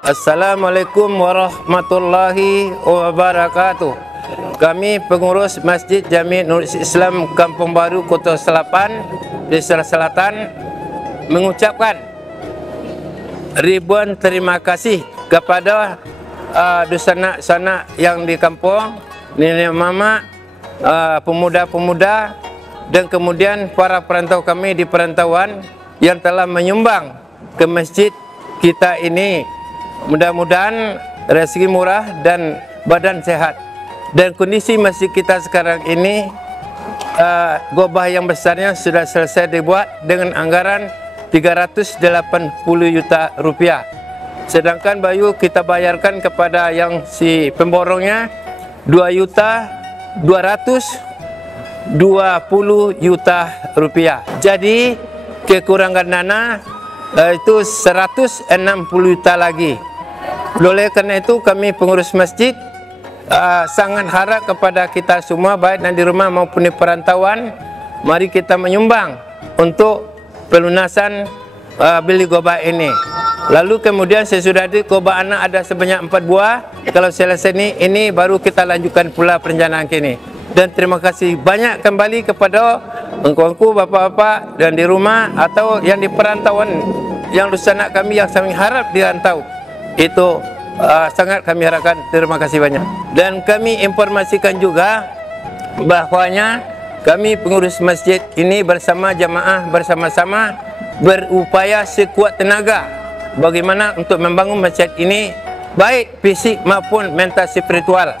Assalamualaikum warahmatullahi wabarakatuh. Kami pengurus Masjid Jami' Nurul Islam Kampung Baru, Kota Selapan, Desa Selatan mengucapkan ribuan terima kasih kepada sanak-sanak yang di kampung, nenek mama, pemuda-pemuda, dan kemudian para perantau kami di perantauan yang telah menyumbang ke masjid kita ini. Mudah-mudahan rezeki murah dan badan sehat. Dan kondisi masjid kita sekarang ini, gobah yang besarnya sudah selesai dibuat dengan anggaran 380 juta rupiah. Sedangkan bayu kita bayarkan kepada yang si pemborongnya 2.220 juta rupiah. Jadi kekurangan dana itu 160 juta lagi. Oleh karena itu kami pengurus masjid sangat harap kepada kita semua, baik yang di rumah maupun di perantauan, mari kita menyumbang untuk pelunasan beli gobah ini. Lalu kemudian sesudah itu gobah anak ada sebanyak 4 buah. Kalau selesai ini baru kita lanjutkan pula perencanaan kini. Dan terima kasih banyak kembali kepada engkau-engkau, bapak-bapak dan di rumah atau yang di perantauan, yang sanak kami yang kami harap dirantau. Itu sangat kami harapkan. Terima kasih banyak. Dan kami informasikan juga bahwanya kami pengurus masjid ini bersama jamaah bersama-sama berupaya sekuat tenaga bagaimana untuk membangun masjid ini, baik fisik maupun mental spiritual.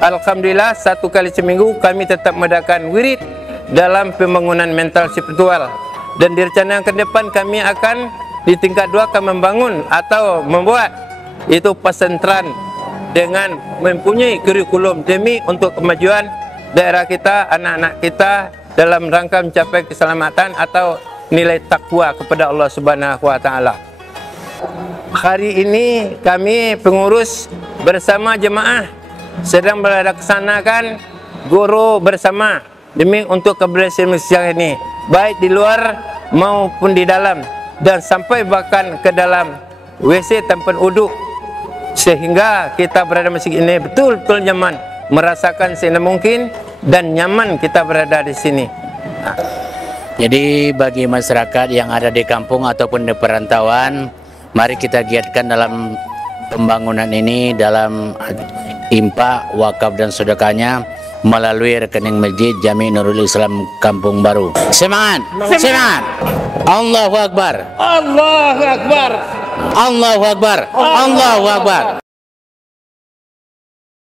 Alhamdulillah, 1 kali seminggu kami tetap mengadakan wirid dalam pembangunan mental spiritual. Dan direncanakan ke depan kami akan di tingkat 2 akan membangun atau membuat itu pesantren dengan mempunyai kurikulum demi untuk kemajuan daerah kita, anak-anak kita dalam rangka mencapai keselamatan atau nilai takwa kepada Allah Subhanahu wa taala. Hari ini kami pengurus bersama jemaah sedang melaksanakan guru bersama demi untuk keberhasilan masjid ini, baik di luar maupun di dalam, dan sampai bahkan ke dalam WC tempat uduk, sehingga kita berada di masjid ini betul-betul nyaman, merasakan seenak mungkin dan nyaman kita berada di sini. Jadi bagi masyarakat yang ada di kampung ataupun di perantauan, mari kita giatkan dalam pembangunan ini dalam infak, wakaf dan sedekahnya melalui rekening Masjid Jami' Nurul Islam Kampung Baru. Semangat! Semangat! Allahu Akbar! Allahu Akbar! Allahu Akbar! Allahu Akbar!